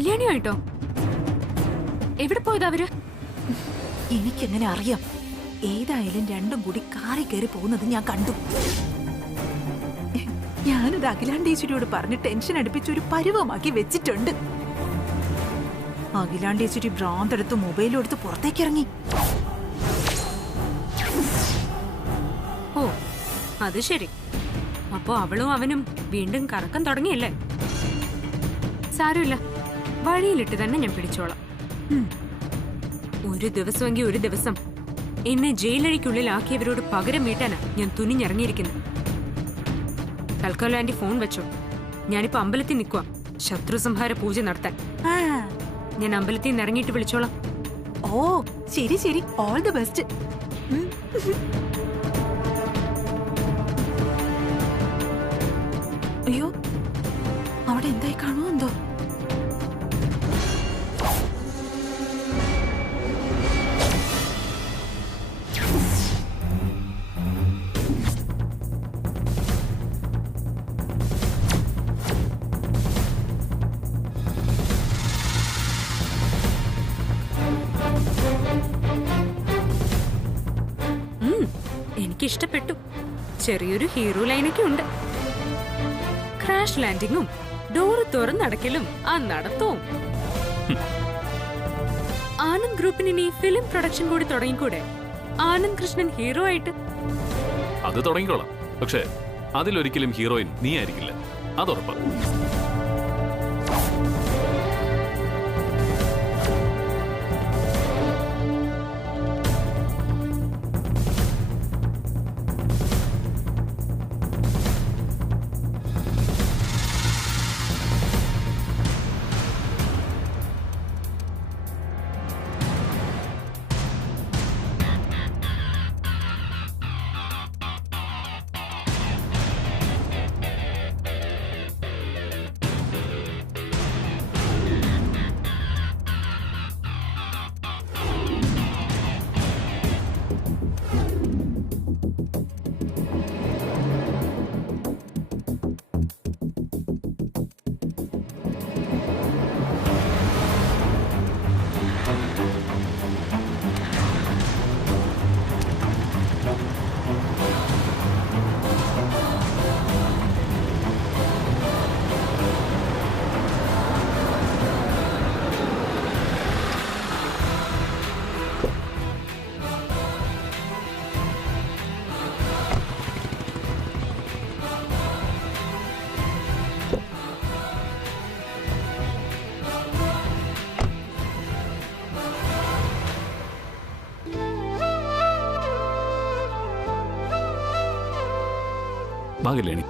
കല്യാണിയായിട്ടോ? എവിടെ പോയത് അവര്? എനിക്കെങ്ങനെ അറിയാം? ഏതായാലും രണ്ടും കൂടി കാറി കയറി പോകുന്നത് ഞാൻ കണ്ടു. ഞാനത് അഖിലാണ്ടേശ്വരിയോട് പറഞ്ഞ് ടെൻഷൻ അടുപ്പിച്ചൊരു പരുവമാക്കി വെച്ചിട്ടുണ്ട്. അഖിലാണ്ടേശ്വരി ഭ്രാന്തെടുത്ത് മൊബൈലും എടുത്ത് പുറത്തേക്ക് ഇറങ്ങി. ഓ, അത് ശരി. അപ്പോ അവളും അവനും വീണ്ടും കറക്കം തുടങ്ങിയല്ലേ? സാരമില്ല, വഴിയിലിട്ട് തന്നെ ഞാൻ പിടിച്ചോളാം. ഒരു ദിവസമെങ്കിൽ ഒരു ദിവസം എന്നെ ജയിലഴിക്കുള്ളിലാക്കിയവരോട് പകരം വീട്ടാനാ ഞാൻ തുനിഞ്ഞിറങ്ങിയിരിക്കുന്നത്. തൽക്കാലം ആന്റി ഫോൺ വെച്ചോ. ഞാനിപ്പോ അമ്പലത്തിൽ നിൽക്കുക ശത്രു സംഹാര പൂജ നടത്താൻ. ഞാൻ അമ്പലത്തിൽ നിന്ന് ഇറങ്ങിയിട്ട് വിളിച്ചോളാം. ഓ ശരി ശരി, ഓൾ ദി ബെസ്റ്റ്. അയ്യോ, അവിടെ എന്തായി കാണുമോ എന്തോ? എനിക്കിഷ്ടപ്പെട്ടു. ചെറിയൊരു ഹീറോ ലൈനൊക്കെ ഉണ്ട്. ക്രാഷ് ലാൻഡിങ്ങും ഡോറ് തുറന്നടക്കലും ആ നടത്തവും. ആനന്ദ് ഗ്രൂപ്പിന് ഇനി ഫിലിം പ്രൊഡക്ഷൻ കൂടി തുടങ്ങിക്കൂടെ? ആനന്ദ് കൃഷ്ണൻ ഹീറോ ആയിട്ട്. അത് തുടങ്ങിക്കോളാം. പക്ഷേ അതിലൊരിക്കലും ഹീറോയിൻ നീ ആയിരിക്കില്ല, അതുറപ്പാ. ഭാഗ്യലേണി,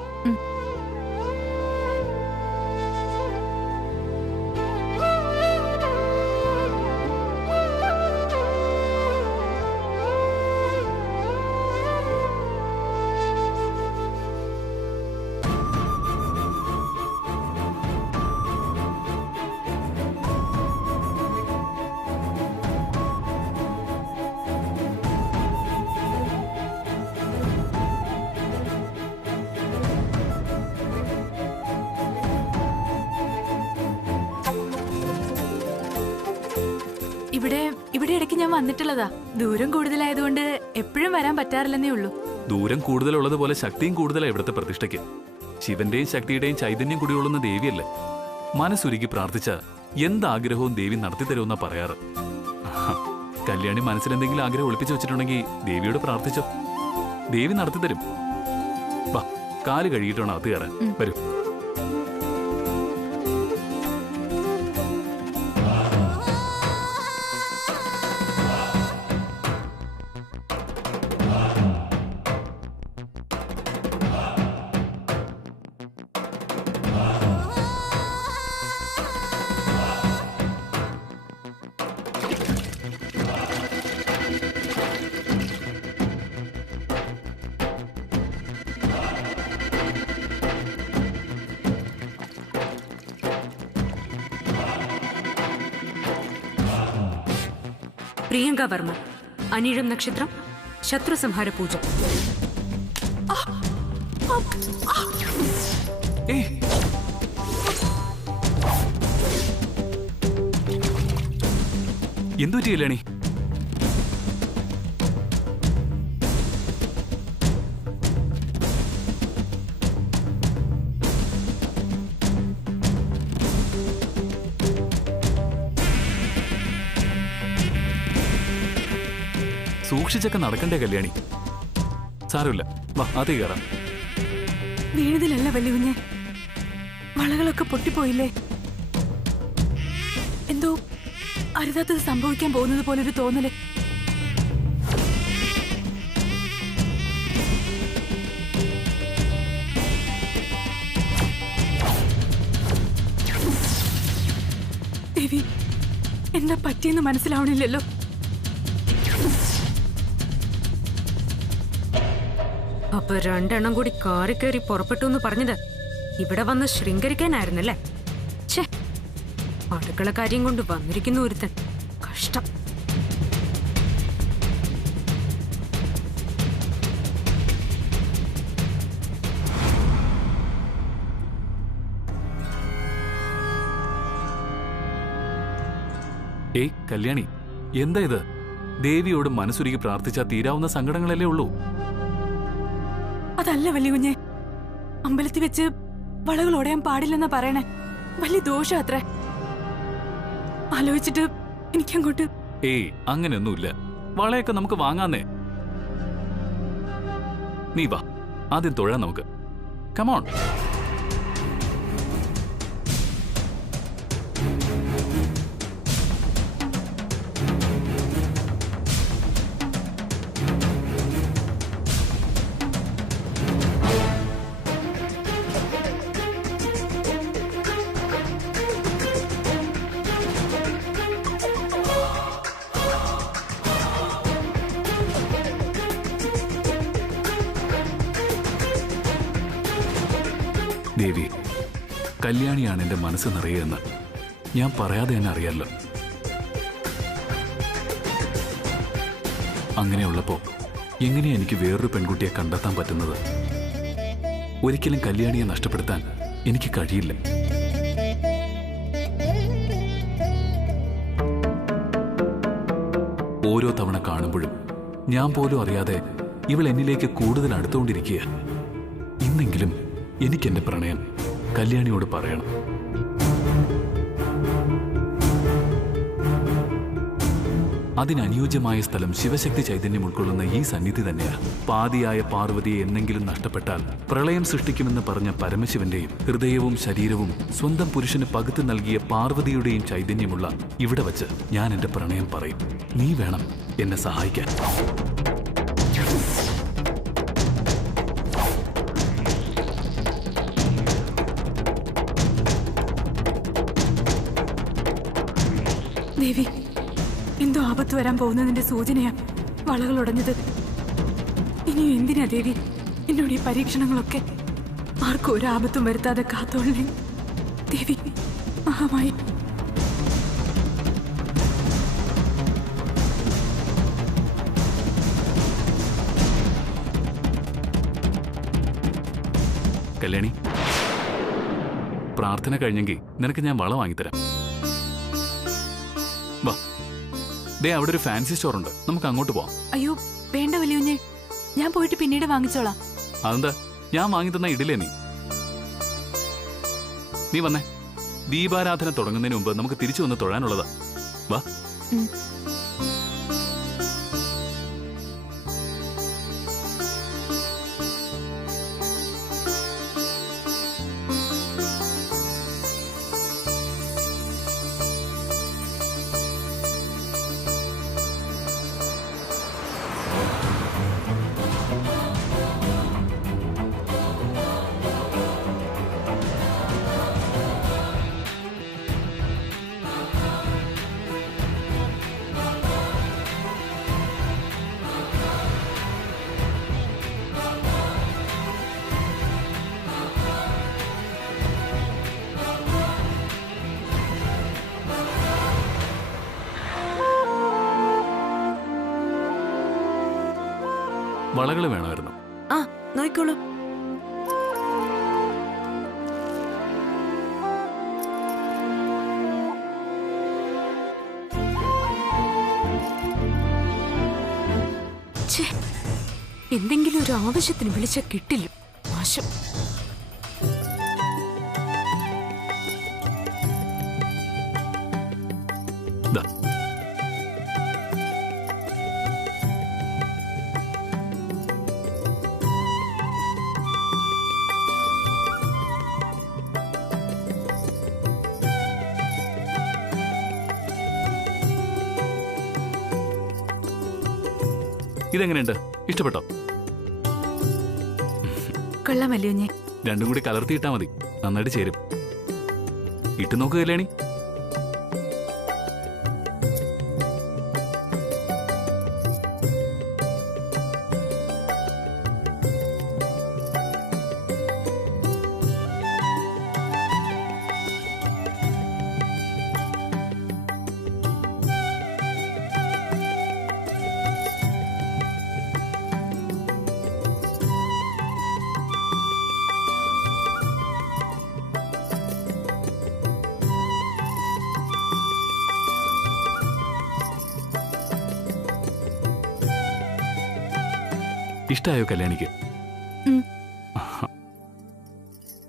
ഇവിടെ ഇടയ്ക്ക് ഞാൻ വന്നിട്ടുള്ളതാ. ദൂരം കൂടുതലായതുകൊണ്ട് എപ്പോഴും വരാൻ പറ്റാറില്ലെന്നേ ഉള്ളൂ. ദൂരം കൂടുതലുള്ളതുപോലെ ശക്തിയും കൂടുതലാണ് ഇവിടുത്തെ പ്രതിഷ്ഠയ്ക്ക്. ശിവന്റെയും ശക്തിയുടെയും ചൈതന്യം കുടികൊള്ളുന്ന ദേവിയല്ലേ. മനസ്സുരുക്കി പ്രാർത്ഥിച്ച എന്താഗ്രഹവും ദേവി നടത്തിത്തരുമെന്നാ പറയാറ്. കല്യാണി മനസ്സിലെന്തെങ്കിലും ആഗ്രഹം ഒളിപ്പിച്ചു വെച്ചിട്ടുണ്ടെങ്കിൽ ദേവിയോട് പ്രാർത്ഥിച്ചോ, ദേവി നടത്തിത്തരും. വാ, കാല് കഴുകിയിട്ടാണ് അകത്ത് കയറാൻ. വരൂ. പ്രിയങ്ക വർമ്മ, അനിഴം നക്ഷത്രം, ശത്രു സംഹാര പൂജ. എന്തു പറ്റി കല്യാണി? സൂക്ഷിച്ചൊക്കെ നടക്കണ്ടേ കല്യാണി? സാരമില്ല, വാ അതേ കയറാം. വീണതിലല്ല വലിയ കുഞ്ഞെ, വളകളൊക്കെ പൊട്ടിപ്പോയില്ലേ? എന്തോ അരുതാത്തത് സംഭവിക്കാൻ പോകുന്നത് പോലൊരു തോന്നല്. ദേവി, എന്താ പറ്റിയെന്ന് മനസ്സിലാവണില്ലല്ലോ. അപ്പൊ രണ്ടെണ്ണം കൂടി കാറി കയറി പുറപ്പെട്ടു എന്ന് പറഞ്ഞത് ഇവിടെ വന്ന് ശൃംഗരിക്കാനായിരുന്നല്ലേ? ഛേ, അടുക്കള കാര്യം കൊണ്ട് വന്നിരിക്കുന്ന ഒരുത്തൻ. കഷ്ടം. ഏയ് കല്യാണി, എന്താ ഇത്? ദേവിയോട് മനസ്സുരുകി പ്രാർത്ഥിച്ചാൽ തീരാവുന്ന സങ്കടങ്ങളല്ലേ ഉള്ളൂ. അതല്ല വലിയ കുഞ്ഞെ, അമ്പലത്തിൽ വെച്ച് വളകൾ ഒടയാൻ പാടില്ലെന്നാ പറയണേ. വലിയ ദോഷം അത്രേ. ആലോചിച്ചിട്ട് എനിക്കങ്ങോട്ട്. ഏയ് അങ്ങനെയൊന്നുമില്ല, വളയൊക്കെ നമുക്ക് വാങ്ങാന്നേ. നീ വാ, ആദ്യം തൊഴാൻ നമുക്ക്. കമോൺ. ദേവി, കല്യാണിയാണ് എന്റെ മനസ്സ് നിറയെന്ന് ഞാൻ പറയാതെ തന്നെ അറിയാലോ. അങ്ങനെയുള്ളപ്പോ എങ്ങനെയാ എനിക്ക് വേറൊരു പെൺകുട്ടിയെ കണ്ടെത്താൻ പറ്റുന്നത്? ഒരിക്കലും കല്യാണിയെ നഷ്ടപ്പെടുത്താൻ എനിക്ക് കഴിയില്ല. ഓരോ തവണ കാണുമ്പോഴും ഞാൻ പോലും അറിയാതെ ഇവൾ എന്നിലേക്ക് കൂടുതൽ അടുത്തുകൊണ്ടിരിക്കുക. ഇന്നെങ്കിലും എനിക്കെന്റെ പ്രണയം കല്യാണിയോട് പറയണം. അതിനനുയോജ്യമായ സ്ഥലം ശിവശക്തി ചൈതന്യം ഉൾക്കൊള്ളുന്ന ഈ സന്നിധി തന്നെയാ. പാതിയായ പാർവതിയെ എന്നെങ്കിലും നഷ്ടപ്പെട്ടാൽ പ്രളയം സൃഷ്ടിക്കുമെന്ന് പറഞ്ഞ പരമശിവന്റെയും ഹൃദയവും ശരീരവും സ്വന്തം പുരുഷന് പകുത്തു നൽകിയ പാർവതിയുടെയും ചൈതന്യമുള്ള ഇവിടെ വച്ച് ഞാൻ എന്റെ പ്രണയം പറയും. നീ വേണം എന്നെ സഹായിക്കാൻ. ദേവി, എന്തോ ആപത്ത് വരാൻ പോകുന്നതിന്റെ സൂചനയാ വളകൾ ഉടഞ്ഞത്. ഇനിയും എന്തിനാ ദേവി എന്നോട് ഈ പരീക്ഷണങ്ങളൊക്കെ? ആർക്കും ഒരു ആപത്തും വരുത്താതെ കാത്തോളണേ ദേവി. മഹാമായി. കല്യാണി, പ്രാർത്ഥന കഴിഞ്ഞെങ്കിൽ നിനക്ക് ഞാൻ വള വാങ്ങിത്തരാം. വാ, ദേ അവിടെ ഒരു ഫാൻസി സ്റ്റോർ ഉണ്ട്, നമുക്ക് അങ്ങോട്ട് പോവാം. അയ്യോ വേണ്ട വലിയ കുഞ്ഞെ, ഞാൻ പോയിട്ട് പിന്നീട് വാങ്ങിച്ചോളാം. അതെന്താ? ഞാൻ വാങ്ങി തന്ന ഇടില്ലേ നീ വന്നേ. ദീപാരാധന തുടങ്ങുന്നതിന് മുമ്പ് നമുക്ക് തിരിച്ചു വന്ന് തൊഴാനുള്ളതാ. വാ. വളകൾ വേണമായിരുന്നു. ആ നോക്കിക്കോളൂ. എന്തെങ്കിലും ഒരു ആവശ്യത്തിന് വിളിച്ചാൽ കിട്ടില്ല. മോശം. ദാ. ഇതെങ്ങനെയുണ്ട്? ഇഷ്ടപ്പെട്ടോ? കൊള്ളാമല്ലേ കുഞ്ഞെ? രണ്ടും കൂടി കലർത്തിയിട്ടാ മതി, നന്നായിട്ട് ചേരും. ഇട്ട് നോക്ക് കല്യാണി. ഇഷ്ടായോ കല്യാണിക്ക്?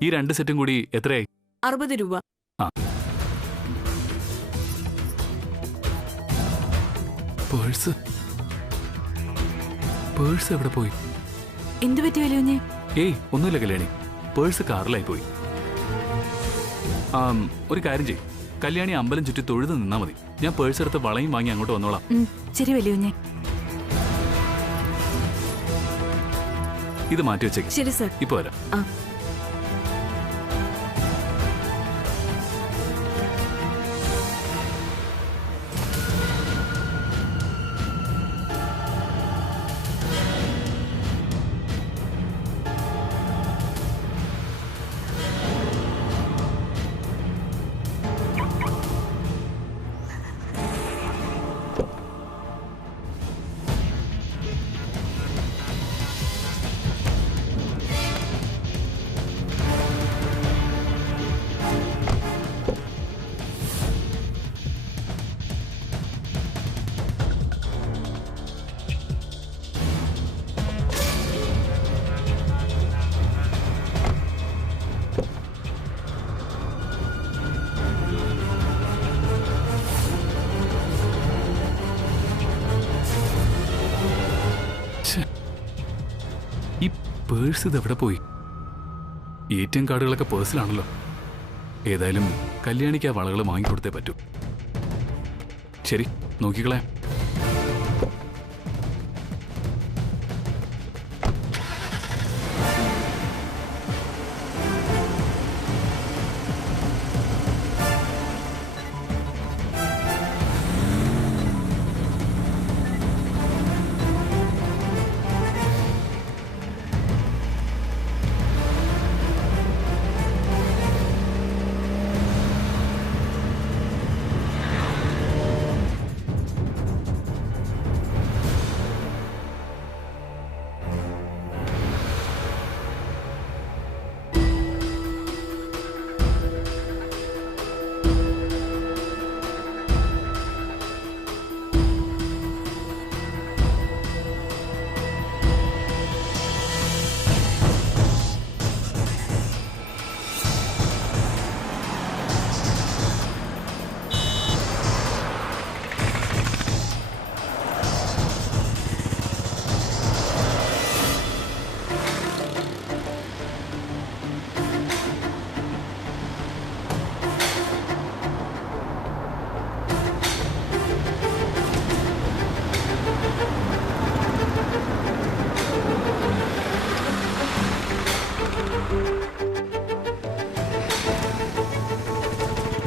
ഈ 2 സെറ്റും കൂടി എത്രയായി? 60 രൂപ. ആ. പേഴ്സ് എവിടെ പോയി? എന്തു പറ്റി വലിയ കുഞ്ഞെ? ഏയ് ഒന്നുമില്ല കല്യാണി, പേഴ്സ് കാറിലായി പോയി. ഒരു കാര്യം ചെയ്യും, കല്യാണി അമ്പലം ചുറ്റി തൊഴുത് നിന്നാ മതി. ഞാൻ പേഴ്സ് എടുത്ത് വളയും വാങ്ങി അങ്ങോട്ട് വന്നോളാം. ശരി വലിയ കുഞ്ഞെ. ഇത് മാറ്റി വെച്ചേക്ക്. ശരി സർ. ഇപ്പൊ വരാം. ഈ പേഴ്സ് ഇതെവിടെ പോയി? ATM കാർഡുകളൊക്കെ പേഴ്സിലാണല്ലോ. ഏതായാലും കല്യാണിക്ക് ആ വളകൾ വാങ്ങിക്കൊടുത്തേ പറ്റൂ. ശരി, നോക്കിക്കളെ.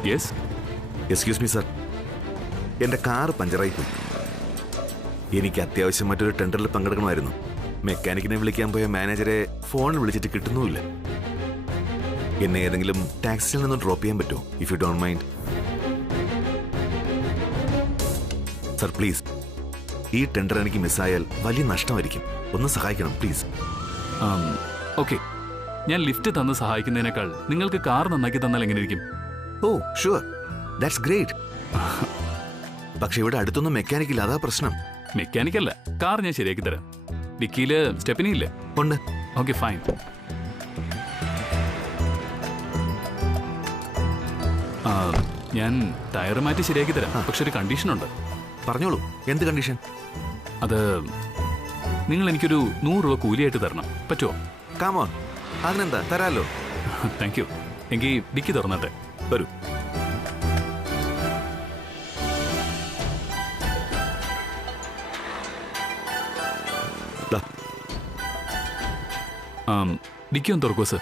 യെസ്. എക്സ്ക്യൂസ് മീ സർ, എൻ്റെ കാർ പഞ്ചറായി പോയി. എനിക്ക് അത്യാവശ്യം മറ്റൊരു ടെൻഡറിൽ പങ്കെടുക്കണമായിരുന്നു. മെക്കാനിക്കിനെ വിളിക്കാൻ പോയ മാനേജറെ ഫോണിൽ വിളിച്ചിട്ട് കിട്ടുന്നുമില്ല. എന്നെ ഏതെങ്കിലും ടാക്സിയിൽ നിന്ന് ഡ്രോപ്പ് ചെയ്യാൻ പറ്റുമോ, if you don't mind? Sir please, ഈ ടെൻഡർ എനിക്ക് മിസ്സായാൽ വലിയ നഷ്ടമായിരിക്കും. ഒന്ന് സഹായിക്കണം പ്ലീസ്. ഓക്കെ, ഞാൻ ലിഫ്റ്റ് തന്ന് സഹായിക്കുന്നതിനേക്കാൾ നിങ്ങൾക്ക് കാർ നന്നാക്കി തന്നാൽ എങ്ങനെയിരിക്കും? Oh sure, that's great. പക്ഷെ ഇവിടെ അടുത്തൊന്നും മെക്കാനിക്കില്ല, അതാ പ്രശ്നം. മെക്കാനിക്കല്ല, കാർ ഞാൻ ശരിയാക്കി തരാം. ഡിക്കിയില് സ്റ്റെപ്പിനി ഇല്ലേ? ഉണ്ട്. Okay fine. ഞാൻ ടയർ മാറ്റി ശരിയാക്കി തരാം. പക്ഷെ ഒരു കണ്ടീഷനുണ്ട്. പറഞ്ഞോളൂ, എന്ത് കണ്ടീഷൻ? അത് നിങ്ങൾ എനിക്കൊരു 100 രൂപ കൂലിയായിട്ട് തരണം. പറ്റുമോ? കാമോൺ, അതിനെന്താ, തരാലോ. Thank you. എങ്കിൽ ഡിക്കി തുറന്നട്ടെ. വരൂ. ഡിക്കി ഒന്ന് തുറക്കൂ സർ.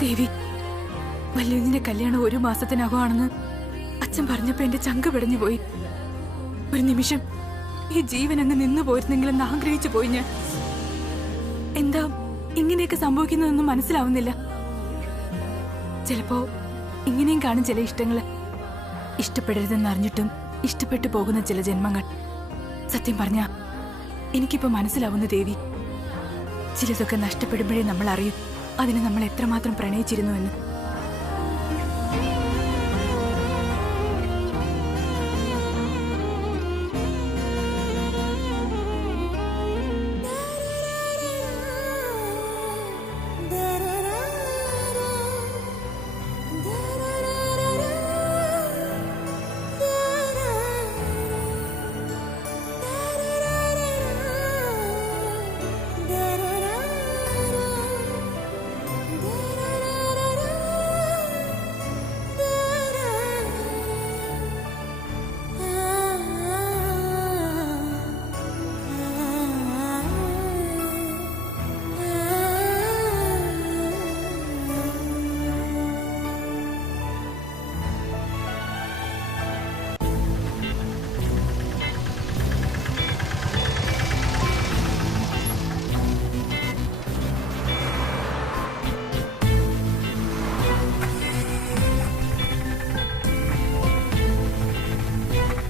ദേവി, വല്യുവിന്റെ കല്യാണം 1 മാസത്തിനകമാണെന്ന് അച്ഛൻ പറഞ്ഞപ്പോ എന്റെ ചങ്ക് പിടഞ്ഞു പോയി. ഒരു നിമിഷം ഈ ജീവൻ അങ്ങ് നിന്നു പോയിരുന്നെങ്കിലെന്ന് ആഗ്രഹിച്ചു പോയി ഞാൻ. എന്താ ഇങ്ങനെയൊക്കെ സംഭവിക്കുന്നതൊന്നും മനസ്സിലാവുന്നില്ല. ചിലപ്പോ ഇങ്ങനെയും കാണും ചില ഇഷ്ടങ്ങള്. ഇഷ്ടപ്പെടരുതെന്ന് അറിഞ്ഞിട്ടും ഇഷ്ടപ്പെട്ടു പോകുന്ന ചില ജന്മങ്ങൾ. സത്യം പറഞ്ഞ എനിക്കിപ്പോ മനസ്സിലാവുന്ന ദേവി, ചിലതൊക്കെ നഷ്ടപ്പെടുമ്പോഴേ നമ്മൾ അറിയും അതിന് നമ്മൾ എത്രമാത്രം പ്രണയിച്ചിരുന്നു എന്ന്.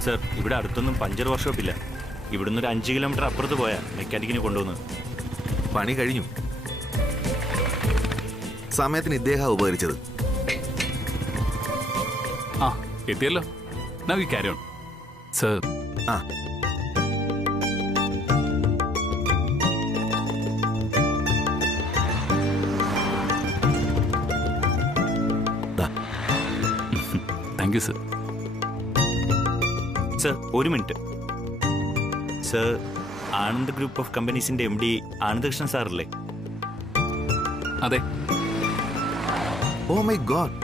സർ, ഇവിടെ അടുത്തൊന്നും പഞ്ചർ വർക്ക്ഷോപ്പില്ല. ഇവിടുന്ന് ഒരു 5 കിലോമീറ്റർ അപ്പുറത്ത് പോയാൽ മെക്കാനിക്കിനെ കൊണ്ടുവന്ന്. പണി കഴിഞ്ഞു. സമയത്തിന് ഇദ്ദേഹം ഉപകരിച്ചത്. എത്തിയല്ലോ. Now you carry on. Sir. Thank you, sir. Sir, 1 minute. Sir, Anand group of കമ്പനീസിന്റെ MD ആനന്ദകൃഷ്ണൻ സാറല്ലേ? അതെ. ഓ മൈ ഗോഡ്,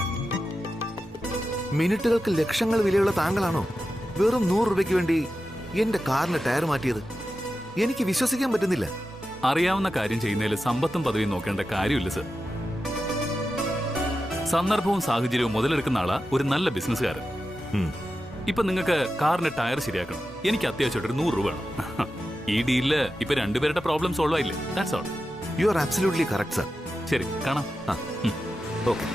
മിനിറ്റുകൾക്ക് ലക്ഷങ്ങൾ വിലയുള്ള താങ്കളാണോ വെറും 100 രൂപയ്ക്ക് വേണ്ടി എന്റെ കാറിന്റെ ടയർ മാറ്റിയത്? എനിക്ക് വിശ്വസിക്കാൻ പറ്റുന്നില്ല. അറിയാവുന്ന കാര്യം ചെയ്യുന്നതിൽ സമ്പത്തും പദവിയും നോക്കേണ്ട കാര്യമില്ല സർ. സന്ദർഭവും സാഹചര്യവും മുതലെടുക്കുന്ന ആളാ ഒരു നല്ല ബിസിനസ്സുകാരൻ. ഇപ്പൊ നിങ്ങൾക്ക് കാറിന്റെ ടയർ ശരിയാക്കണം. എനിക്ക് അത്യാവശ്യമായിട്ടൊരു 100 രൂപ വേണം. ഈ ഡീലില് ഇപ്പൊ 2 പേരുടെ പ്രോബ്ലം സോൾവ് ആയില്ലേ? That's all. You are absolutely correct sir. ശരി, കാണാം. ഓക്കെ.